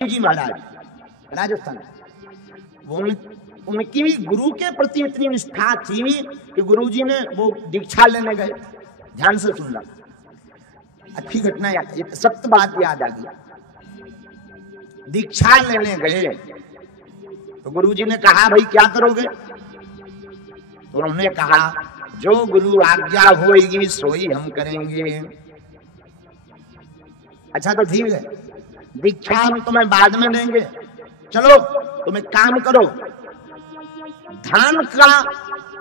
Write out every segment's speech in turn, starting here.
जी महाराज राजस्थान, उनकी गुरु के प्रति इतनी निष्ठा थी कि गुरुजी ने वो दीक्षा लेने गए। ध्यान से सुनना, अच्छी घटना याद, सत्य बात याद आ गई। दीक्षा लेने गए तो गुरुजी ने कहा भाई क्या करोगे? तो उन्होंने कहा जो गुरु आज्ञा होगी सोई हम करेंगे। अच्छा तो ठीक है, दीक्षा हम तुम्हें बाद में देंगे, चलो तुम एक काम करो, धान का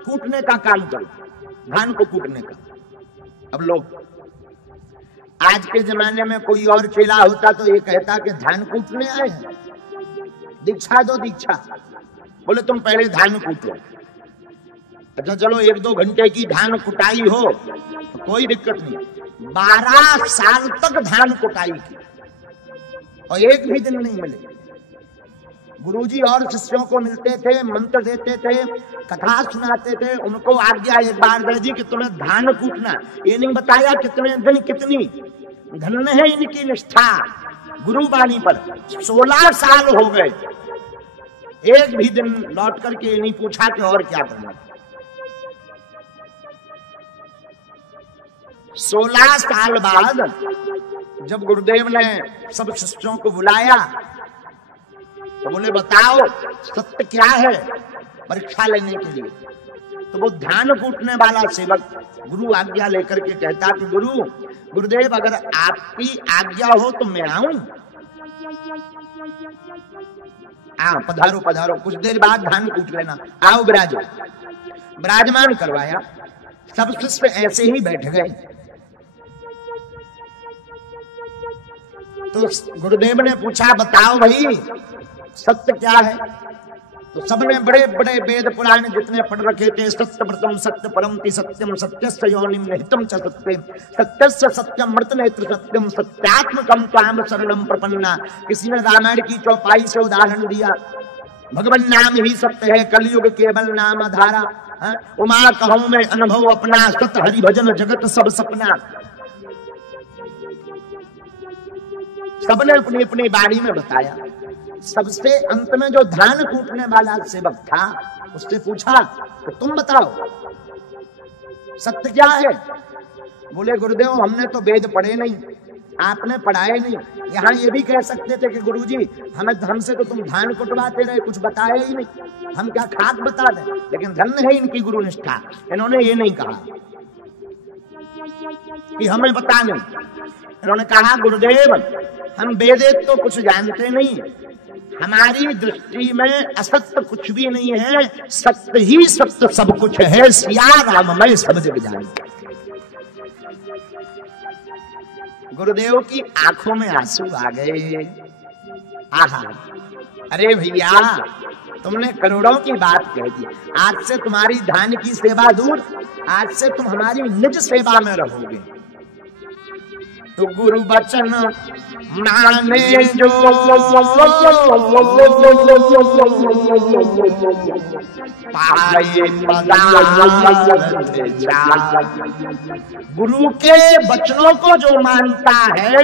कूटने का काम करो, धान को कूटने का। अब लोग आज के जमाने में कोई और चेला होता तो ये कहता कि धान कूटने आए हैं, दीक्षा दो दीक्षा। बोले तुम पहले धान कूटो। अच्छा चलो 1-2 घंटे की धान कुटाई हो तो कोई दिक्कत नहीं। 12 साल तक धान कुटाई की और एक भी दिन नहीं मिले। गुरुजी और शिष्यों को मिलते थे, मंत्र देते थे, कथा सुनाते थे। उनको आज्ञा एक बार दे दी कि तुम्हें धान कूटना, ये नहीं बताया कितने दिन कितनी। धन्य है इनकी निष्ठा गुरुवाणी पर। 16 साल हो गए, एक भी दिन लौट करके नहीं पूछा कि और क्या करना। 16 साल बाद जब गुरुदेव ने सब शिष्यों को बुलाया तो बोले बताओ सत्य क्या है, परीक्षा लेने के लिए। तो वो धान कूटने वाला सेवक गुरु आज्ञा लेकर के कहता कि गुरुदेव अगर आपकी आज्ञा हो तो मैं आऊं। पधारो पधारो, कुछ देर बाद धान कूट लेना, आओ विराजो। विराजमान करवाया, सब शिष्य ऐसे ही बैठ गए। तो गुरुदेव ने पूछा बताओ भाई सत्य क्या है? तो सबने बड़े बड़े वेद पुराण जितने पढ़ रखे थे, सत्य व्रतम सत्य परम ति सत्यम सत्यस्य योनिम निहितम च सत्यम सत्यस्य सत्यम मृत नेत्र सत्यम सत्यात्मकम त्वाम शरणम प्रपन्ना। किसी ने रामायण की चौपाई से उदाहरण दिया, भगवान नाम ही सत्य है, कलयुग केवल नाम आधारा। उमा कहूं में अनुभव अपना, सत हरि भजन जगत सब सपना। सबने अपनी अपनी बाणी में बताया। सबसे अंत में जो धान कूटने वाला सेवक था उससे पूछा तो तुम बताओ सत्य क्या है? बोले गुरुदेव हमने तो वेद पढ़े नहीं, आपने पढ़ाए नहीं। यहाँ ये भी कह सकते थे कि गुरुजी हमसे तो तुम धान कुटवाते रहे, कुछ बताया ही नहीं, हम क्या खाक बता दें। लेकिन धन्य है इनकी गुरु निष्ठा, इन्होंने ये नहीं कहा कि हमें बता नहीं। इन्होंने कहा गुरुदेव हम वेद तो कुछ जानते नहीं, हमारी दृष्टि में असत्य कुछ भी नहीं है, सत्य ही सत्य सब कुछ है। सिया राममय सब जग जाने। गुरुदेव की आंखों में आंसू आ गए। आहा, अरे भैया तुमने करोड़ों की बात कह दी, आज से तुम्हारी धान की सेवा दूर, आज से तुम हमारी निज सेवा में रहोगे। तो गुरु वचन माने जो पाए गुरु के वचनों को जो मानता है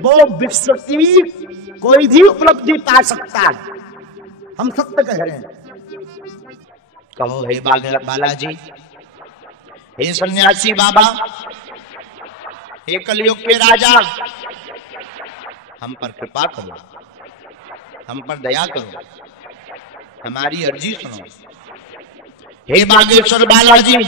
वो विश्व की कोई भी उपलब्धि पा सकता है। हम सत्य कह रहे हैं। कहो हे बालाजी, हे सन्यासी बाबा, हे कलयुग के राजा, हम पर कृपा करो, हम पर दया करो, हमारी अर्जी सुनो। हे बागेश्वर बालाजी।